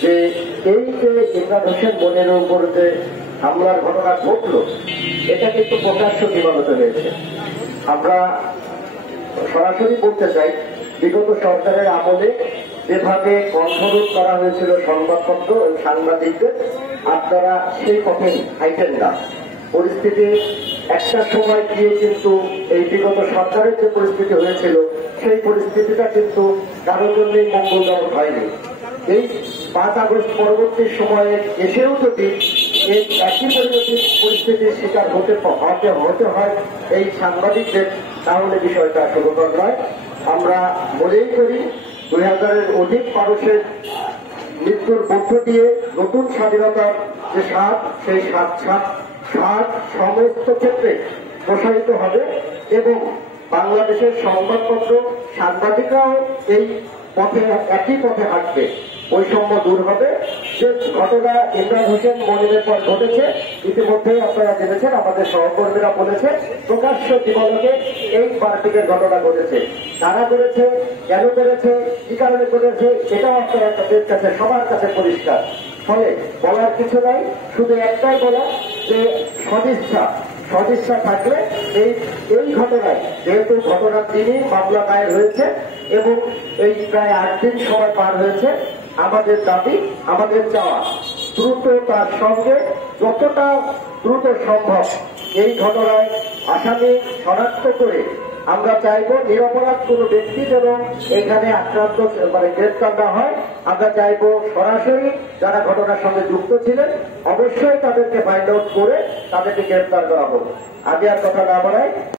যে এই যে ইমরান হোসেন বোনের উপর যে হামলার ঘটনা ঘটলো, এটা কিন্তু প্রকাশ্য দিবালোতে হয়েছে। আমরা সরাসরি বলতে চাই, বিগত সরকারের আমলে যেভাবে কণ্ঠরোধ করা হয়েছিল সংবাদপত্র ও সাংবাদিকদের, আপনারা সেই পথে হাইটেন না। পরিস্থিতি একটা সময় গিয়ে কিন্তু এই বিগত সরকারের যে পরিস্থিতি হয়েছিল, সেই পরিস্থিতিটা কিন্তু কারোর জন্যই মঙ্গলজনক হয়নি। এই 5 আগস্ট পরবর্তী সময়ে এসেও যদি এই একই পরিস্থিতির শিকার হতে হয় এই সাংবাদিকদের, তাহলে বিষয়টা সুখকর নয়। আমরা মনেই করি 2000-এর অধিক মানুষের মৃত্যুর মধ্য দিয়ে নতুন স্বাধীনতার যে স্বাদ, সেই স্বাদ সমস্ত ক্ষেত্রে প্রসারিত হবে এবং বাংলাদেশের সংবাদপত্র সাংবাদিকরাও এই পথে একই পথে হাঁটবে। বৈষম্য দূর হবে। যে ঘটনা ইমরান হোসেন মনিরের পর ঘটেছে, ইতিমধ্যেই আপনারা জেনেছেন, আমাদের সহকর্মীরা বলেছে, প্রকাশ্য দিবালোকে এই মারপিটের ঘটনা ঘটেছে। কারা করেছে, কেন করেছে, কি কারণে করেছে, সেটাও আপনারা তাদের কাছে সবার কাছে পরিষ্কার। ফলে বলার কিছু নাই, শুধু একটাই বলা যে সদিচ্ছা থাকলে এই ঘটনায়, যেহেতু ঘটনার দিনই মামলা দায়ের হয়েছে এবং এই প্রায় 8 দিন সময় পার হয়েছে, আমাদের দাবি, আমাদের চাওয়া, দ্রুত তার সঙ্গে যতটা দ্রুত সম্ভব এই ঘটনায় আসামি শনাক্ত করে আমরা চাইব নিরপরাধ কোনো ব্যক্তি যেন এখানে আক্রান্ত গ্রেপ্তার না হয়। আমরা চাইব সরাসরি যারা ঘটনার সঙ্গে যুক্ত ছিলেন অবশ্যই তাদেরকে ফাইন্ড আউট করে তাদেরকে গ্রেপ্তার করা হোক। আগে আর কথা না বাড়াই।